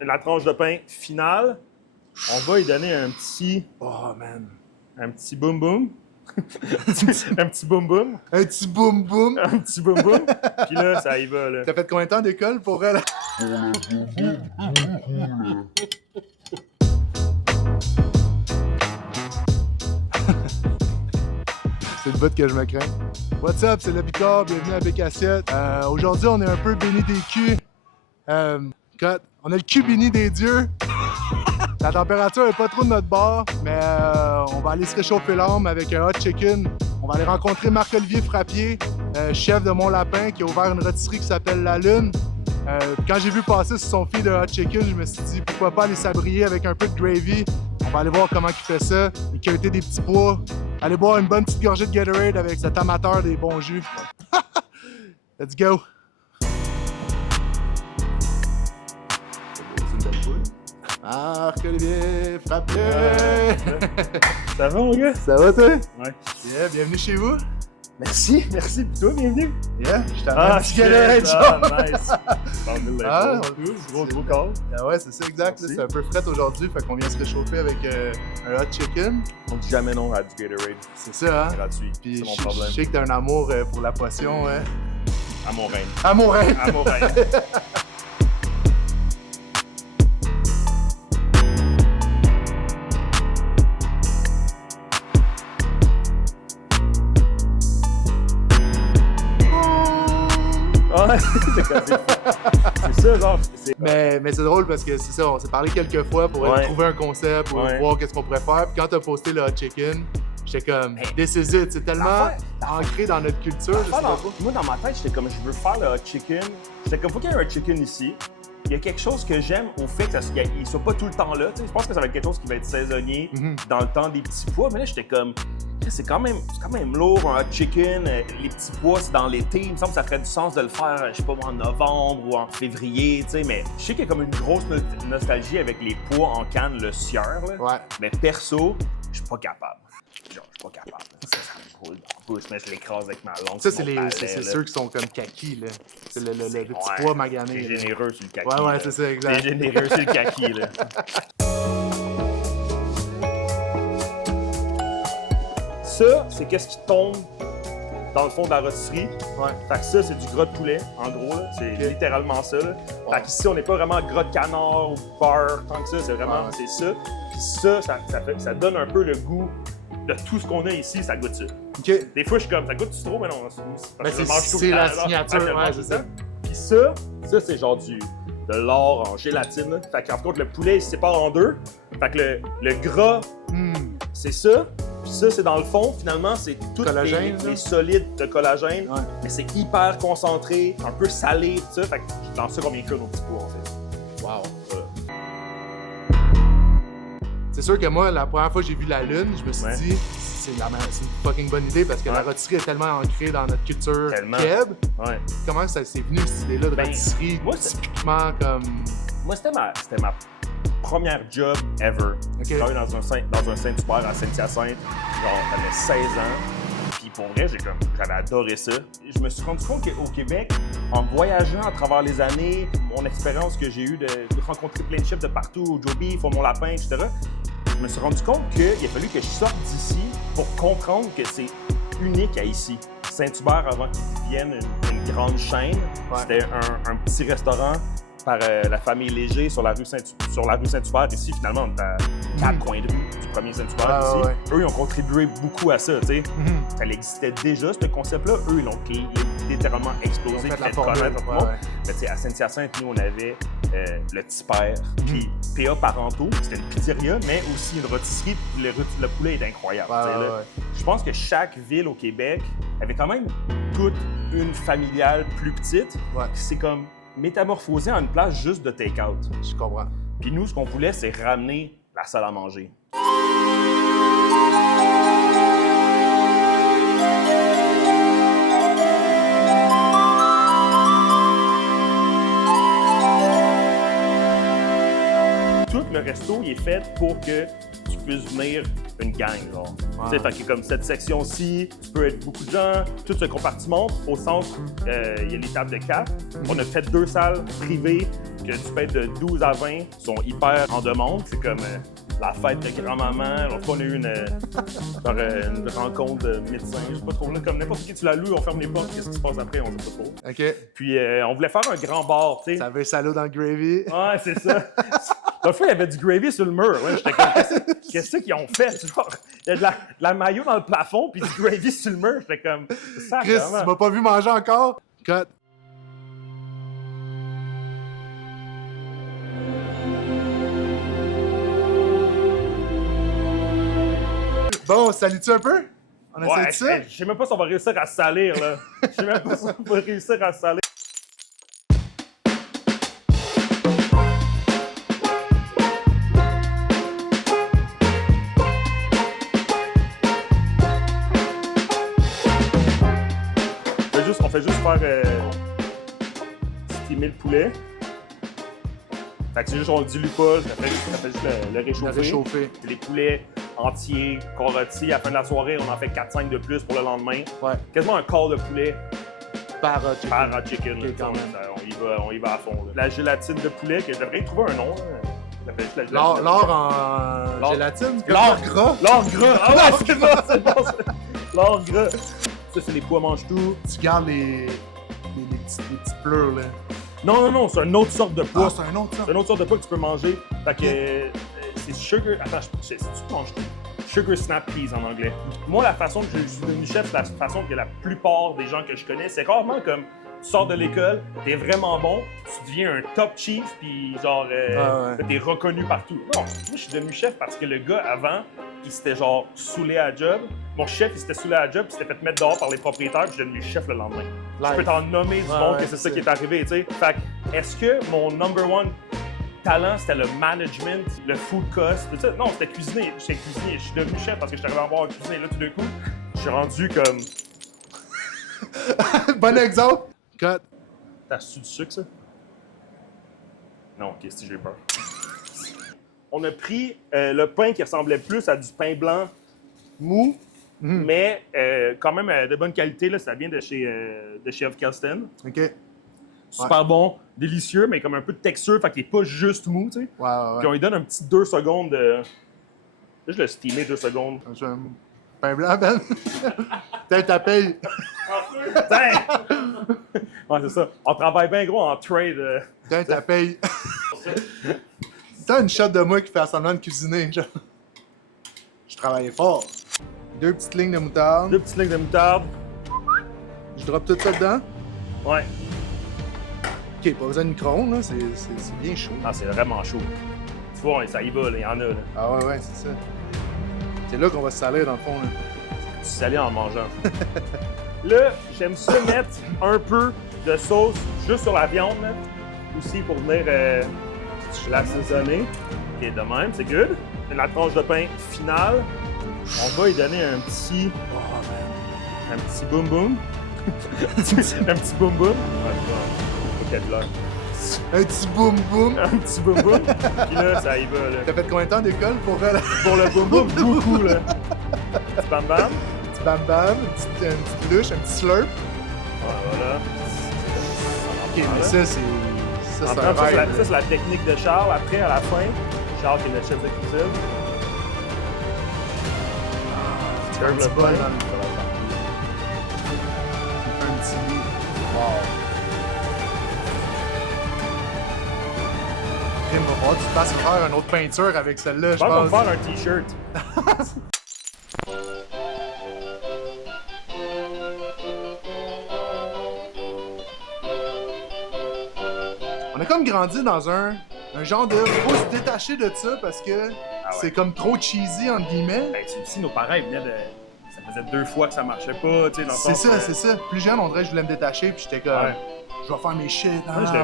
la tranche de pain finale. On va lui donner un petit... Oh, man. Un petit boum boum. un petit boum boum. Un petit boum boum. Un petit boum boum. Puis là, ça y va, là. T'as fait combien de temps d'école pour elle? C'est le bout que je me crains. What's up, c'est le Bicard, bienvenue à Bécassiette. Aujourd'hui, on est un peu béni des culs. On a le cul béni des dieux. La température n'est pas trop de notre bord, mais on va aller se réchauffer l'âme avec un hot chicken. On va aller rencontrer Marc-Olivier Frappier, chef de Mont-Lapin, qui a ouvert une rôtisserie qui s'appelle La Lune. Quand j'ai vu passer sur son feed de hot chicken, je me suis dit pourquoi pas aller s'abrier avec un peu de gravy. On va aller voir comment il fait ça, équeuter des petits pois, aller boire une bonne petite gorgée de Gatorade avec cet amateur des bons jus. Let's go! Marc-Olivier Frappier! Ça va, mon gars? Ça va, toi? Ouais. Yeah, bienvenue chez vous. Merci. Puis toi, bienvenue. Yeah, je t'en un petit Gatorade nice. Ah, Gros corps. Ah ouais, c'est ça, exact. C'est un peu frais aujourd'hui, fait qu'on vient se réchauffer avec un hot chicken. On dit jamais non à du Gatorade. C'est ça, hein? Gratuit. Puis c'est mon problème. je sais que t'as un amour pour la potion, hein? À mon règne. À mon règne! À mon règne. c'est ça, genre. Mais c'est drôle parce que c'est ça, on s'est parlé quelques fois pour trouver un concept, pour voir qu'est-ce qu'on pourrait faire. Puis quand t'as posté le hot chicken, j'étais comme, this is it. C'est tellement ancré dans notre culture. Moi, dans ma tête, j'étais comme, je veux faire le hot chicken. J'étais comme, faut qu'il y ait un hot chicken ici. Il y a quelque chose que j'aime au fait qu'il ne soit pas tout le temps là. Je pense que ça va être quelque chose qui va être saisonnier dans le temps des petits pois. Mais là, j'étais comme, c'est quand même lourd, un hot chicken. Les petits pois, c'est dans l'été. Il me semble que ça ferait du sens de le faire, je sais pas, en novembre ou en février. Mais je sais qu'il y a comme une grosse nostalgie avec les pois en canne, le sieur. Là. Ouais. Mais perso, je suis pas capable. Genre, je suis pas capable. Ça me roule dans la bouche, mais je l'écrase avec ma langue. Ça, c'est ceux qui sont comme kaki, là. C'est le petit pois magané. C'est généreux sur le kaki. Ouais, c'est ça, exact. C'est généreux sur le kaki, là. Ça, c'est qu'est-ce qui tombe dans le fond de la rôtisserie. Ouais. Fait que ça, c'est du gras de poulet, en gros, là. C'est littéralement ça, là. Fait qu'ici, on n'est pas vraiment gras de canard ou beurre, tant que ça. C'est vraiment, c'est ça. Puis ça donne un peu le goût de tout ce qu'on a ici, ça goûte ça. Okay. Des fois, je suis comme, ça goûte trop, mais non, c'est la signature, ouais, c'est ça. Puis ça, c'est genre de l'or en gélatine. Là. Fait qu'en fait, le poulet, il se sépare en deux. Fait que le gras, c'est ça. Puis ça, c'est dans le fond, finalement, c'est tout les solides de collagène. Ouais. Mais c'est hyper concentré, un peu salé, tout ça. Fait que c'est dans ça qu'on vient cuire nos petits pois, en fait. Wow. C'est sûr que moi, la première fois que j'ai vu la Lune, je me suis dit, c'est une fucking bonne idée parce que la rôtisserie est tellement ancrée dans notre culture keb. Ouais. Comment ça s'est venu, cette idée-là de rôtisserie, typiquement comme... Moi, c'était ma première job ever. J'ai travaillé dans un Saint-Hubert à Saint-Hyacinthe. Genre, j'avais 16 ans. Puis pour vrai, j'avais adoré ça. Je me suis rendu compte qu'au Québec, en voyageant à travers les années, mon expérience que j'ai eue de rencontrer plein de chefs de partout, au Joe Beef, au Mont-Lapin, etc., je me suis rendu compte qu'il a fallu que je sorte d'ici pour comprendre que c'est unique à ici. Saint-Hubert, avant qu'il devienne une grande chaîne, c'était un petit restaurant par la famille Léger sur la rue Saint-Hubert. Ici, finalement, on est à 4 coins de rue du premier Saint-Hubert ici. Ouais. Eux, ils ont contribué beaucoup à ça, tu sais. Ça existait déjà, ce concept-là. Eux, ils l'ont littéralement explosé, fait connaître tout le monde. Mais tu sais, à Saint-Hyacinthe, nous, on avait le Petit Père, puis P.A. Parento, c'était une pizzeria, mais aussi une rôtisserie, puis le poulet est incroyable. Je pense que chaque ville au Québec avait quand même toute une familiale plus petite. C'est comme métamorphosé en une place juste de take-out. Je comprends. Puis nous, ce qu'on voulait, c'est ramener la salle à manger. tout le resto il est fait pour que tu puisses venir une gang, genre. Tu sais, fait que comme cette section-ci, tu peux être beaucoup de gens, tout se compartimente. Au centre, il y a les tables de 4. On a fait 2 salles privées que tu peux être de 12 à 20, sont hyper en demande. C'est comme la fête de grand-maman. On a eu une rencontre de médecins, je sais pas trop. Là, comme n'importe qui, tu la loues, on ferme les portes, qu'est-ce qui se passe après, on sait pas trop. OK. Puis on voulait faire un grand bar, tu sais. Ça avait un salaud dans le gravy. Ouais, c'est ça. La fois, il y avait du gravy sur le mur. Ouais, j'étais comme, qu'est-ce qu'ils ont fait? Genre, il y a de la mayo dans le plafond puis du gravy sur le mur. J'étais comme, ça, Chris, tu m'as pas vu manger encore? Cut. Bon, salut-tu un peu? On essaie de ça? Je sais même pas si on va réussir à se salir, là. Je sais même pas si on va réussir à se salir. On fait juste faire steamer le poulet. Fait que c'est juste, on le dilue pas, ça fait juste le réchauffer. Les poulets entiers, qu'on rôtit. À la fin de la soirée, on en fait 4-5 de plus pour le lendemain. Ouais. Quasiment un quart de poulet par chicken. Par chicken. Okay, on y va à fond. Là. La gélatine de poulet, que je devrais y trouver un nom. L'or en gélatine? L'or gras. L'or gras. Ah ouais, c'est bon. L'or gras. Ça, c'est les pois mange-tout. Tu gardes les petits pleurs, là. Non, c'est une autre sorte de pois. Ah, c'est une autre sorte? C'est une autre sorte de pois que tu peux manger. Fait que c'est sugar... Attends, c'est tu manges tout. Sugar snap peas en anglais. Moi, la façon que je suis devenu chef, c'est la façon que la plupart des gens que je connais, c'est rarement comme tu sors de l'école, t'es vraiment bon, tu deviens un top chief, puis genre, t'es reconnu partout. Non, moi, je suis devenu chef parce que le gars, avant, il s'était genre saoulé à la job. Mon chef, il s'était saoulé à la job, puis il s'était fait mettre dehors par les propriétaires, puis je suis devenu chef le lendemain. Je peux t'en nommer du monde que c'est ça qui est arrivé, tu sais. Fait que, est-ce que mon number one talent, c'était le management, le food cost, tout ça? Non, c'était cuisiner. J'étais cuisinier. Je suis devenu chef parce que je suis arrivé à voir cuisiner. Là, tout d'un coup, je suis rendu comme... Bon exemple! Cut. T'as su du sucre, ça? Non, ok, si j'ai peur. On a pris le pain qui ressemblait plus à du pain blanc mou, mais quand même de bonne qualité. Là, ça vient de chez Chef Kelsten. OK. Super bon, délicieux, mais comme un peu de texture, fait qu'il n'est pas juste mou, tu sais. Ouais. Puis on lui donne un petit 2 secondes de... Là, je l'ai steamé 2 secondes. Pain blanc, Ben? Peut-être ta paye. Ouais, c'est ça. On travaille bien gros en trade. Peut-être ta paye. T'as une shot de moi qui fait semblant de cuisiner, genre. Je travaillais fort. 2 petites lignes de moutarde. 2 petites lignes de moutarde. Je drop tout ça dedans. Ouais. OK, pas besoin de micro-ondes, là. C'est bien chaud. Ah, c'est vraiment chaud. Tu vois, ça y va, il y en a, là. Ah ouais, c'est ça. C'est là qu'on va se salir, dans le fond, là. Tu salis en mangeant. Là, j'aime ça mettre un peu de sauce juste sur la viande, là. Aussi pour venir l'assaisonner. OK, de même, c'est good. La tranche de pain finale. On va y donner un petit... Oh, man. Un petit boum boum. Un petit boum boum. Ouais, un petit boum boum. Un petit boum boum. Puis là, ça y va, là. T'as fait combien de temps d'école pour le boum boum? Beaucoup, là. Un petit bam bam. Un petit bam bam, une petite louche, un petit slurp. Voilà. OK, mais ça, c'est... Ça, c'est la technique de Charles. Après, à la fin, Charles qui est le chef de cuisine. Tu fermes le pain. Un petit... Wow. Il va falloir que tu te fasses faire une autre peinture avec celle-là, je pense. On va faire un t-shirt. On a comme grandi dans un genre de... Faut se détacher de ça parce que c'est comme trop cheesy, entre guillemets. Ben, aussi, nos parents, ils venaient de... Ça faisait 2 fois que ça marchait pas, tu sais, dans le sens... C'est ça. Plus jeune, on dirait que je voulais me détacher, puis j'étais comme... Je vais faire mes shit,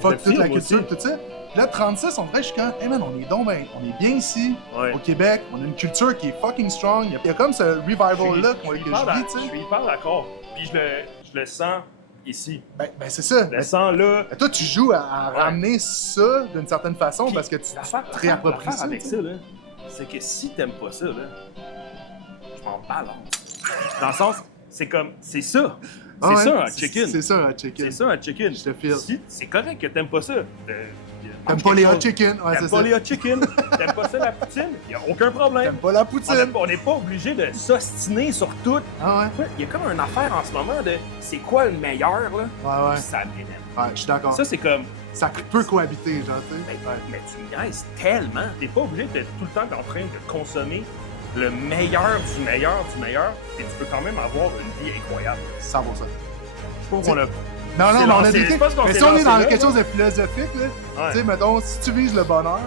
fuck toute la culture, tout ça. Puis là, 36, on dirait que je suis comme... Hey man, on est bien ici, au Québec. On a une culture qui est fucking strong. Il y a comme ce revival-là que je vis, tu sais. Je suis hyper d'accord. Puis je le sens ici. Ben c'est ça. Le sang là. Toi, tu joues à ramener ça d'une certaine façon Puis, parce que tu l'affaire réappropries ça. avec ça, là, c'est que si t'aimes pas ça, là, je m'en balance. Dans le sens, c'est comme, c'est ça. Ah C'est ouais, ça un chicken. C'est ça un chicken. C'est ça un chicken. Je te file. Si, c'est correct que t'aimes pas ça. T'aimes pas les hot chicken? Ouais, T'aimes c'est pas ça. les hot chicken? T'aimes pas ça la poutine? Y a aucun problème. T'aimes pas la poutine? On n'est pas obligé de s'ostiner sur tout. Ah ouais? Il y a comme une affaire en ce moment de c'est quoi le meilleur, là? Ouais, ouais. Ça m'énerve. Ouais, je suis d'accord. Ça, c'est comme. Ça peut cohabiter, genre, tu sais. Mais tu niaises tellement. T'es pas obligé d'être tout le temps en train de consommer le meilleur du meilleur du meilleur. Et tu peux quand même avoir une vie incroyable. 100%. Je trouve qu'on a. Non, non, mais on a lancé- des c'est pas ce qu'on mais s'est si on est lancé dans là, quelque là. chose de philosophique, là, Ouais. tu sais, mettons, si tu vises le bonheur,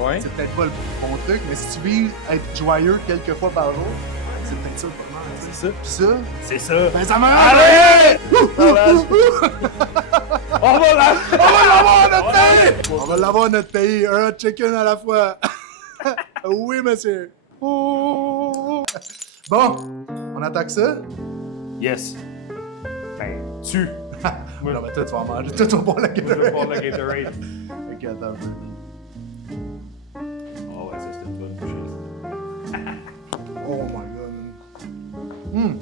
Ouais. c'est peut-être pas le bon truc, mais si tu vises être joyeux quelques fois par jour, c'est peut-être ça le bonheur. tu sais. C'est ça. Puis ça, C'est ça. ben ça meurt! Allez! On va là! l'avoir notre pays! On va l'avoir notre pays, un hot chicken à la fois. Oui, monsieur. Bon, on attaque ça? Yes. Ben, tu. Non, mais toi, tu vas en manger. Toi, tu vas boire la Je vais Gatorade. prendre la Gatorade. Ok, attends un peu. Oh ouais, ça c'était une bonne bouchée. Oh my god.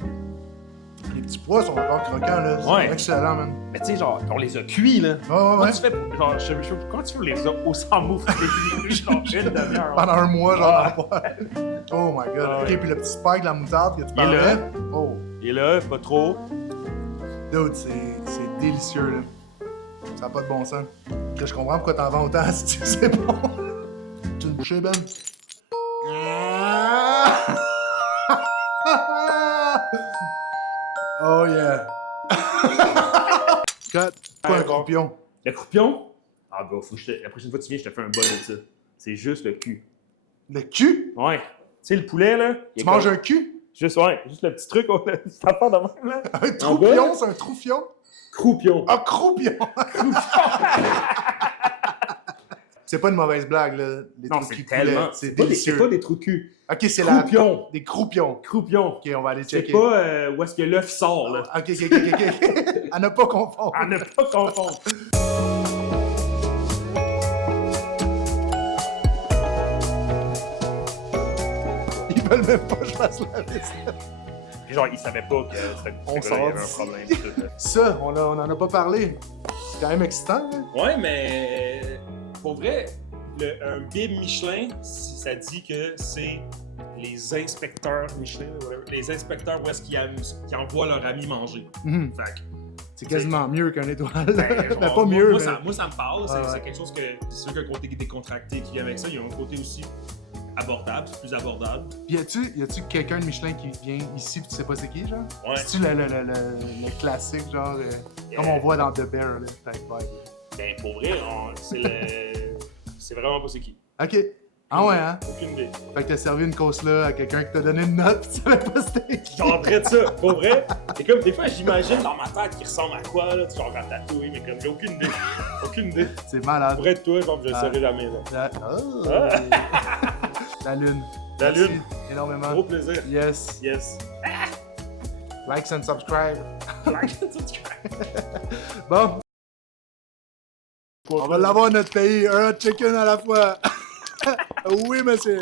Les petits pois sont encore croquants, là. Ouais. C'est excellent, man. Mais tu sais, genre, on les a cuits, là. Ouais, ouais, Comment ouais. tu fais pour. Genre, je sais pas, comment tu fais les as au sans mouf genre une demi-heure? Pendant un mois, genre, Ah. dans le poêle. Oh my god. Ah Ok, ouais. puis le petit spike de la moutarde que tu Il est là. parlais. Oh. Il est là, pas trop. Dude, c'est délicieux, là. Ça n'a pas de bon sens. Que je comprends pourquoi t'en vends autant si tu sais bon. Tu une bouchée, Ben? Oh yeah. Cut. Quoi, un croupion? Le croupion? Ah, bah, faut que la prochaine fois que tu viens, je te fais un bol de ça. C'est juste le cul. Le cul? Ouais. Tu sais, le poulet, là. Tu manges un cul? Juste, ouais, juste le petit truc, cette affaire de même, là. Un troupion, c'est un troufion? Croupion. Ah, croupion! C'est pas une mauvaise blague, là. Les Non, trous de c'est cul tellement. poulet, c'est C'est pas délicieux. des trous de cul. Ok, c'est Croupion. Des croupions. Croupion. Ok, on va aller C'est checker. pas où est-ce que l'œuf sort, là. Ok. À ne pas confondre. À ne pas confondre. Ils veulent même pas que je fasse la vaisselle. Puis genre, ils savaient pas que On ce gars-là, il y avait un sort problème. tout, là. Ça, on en a pas parlé. C'est quand même excitant, hein? Ouais, mais pour vrai, un bib Michelin, ça dit que c'est les inspecteurs Michelin, whatever, les inspecteurs où est-ce qu'ils envoient leurs amis manger. Mhm. Fait que, C'est quasiment mieux qu'un étoile. ben, Ben, genre, pas mieux, moi, mais... ça me parle, Ouais, ouais. c'est quelque chose que. C'est sûr qu'il y a un côté décontracté qui vient avec ça, il y a un côté aussi abordable, c'est plus abordable. Puis y a-tu quelqu'un de Michelin qui vient ici pis tu sais pas c'est qui, genre? Ouais. C'est-tu le classique, genre, comme on voit dans The Bear, là, type vibe? Ben pour vrai, c'est vraiment pas c'est qui. Ok. Ah ouais, hein? Aucune idée. Fait que t'as servi une course là à quelqu'un qui t'a donné une note pis tu savais pas c'était qui. Genre, de ça, pour vrai. C'est comme, des fois, j'imagine dans ma tête qu'il ressemble à quoi, là, tu genre Ratatouille, mais comme, j'ai aucune idée. Aucune idée. C'est malade. Pour être toi, genre, je le saurais jamais, là. Oh. La lune. La Merci lune. énormément. Gros plaisir. Yes. Yes. Likes and subscribe. Like and subscribe. Bon. On va l'avoir notre pays. Un hot chicken à la fois. Oui, monsieur.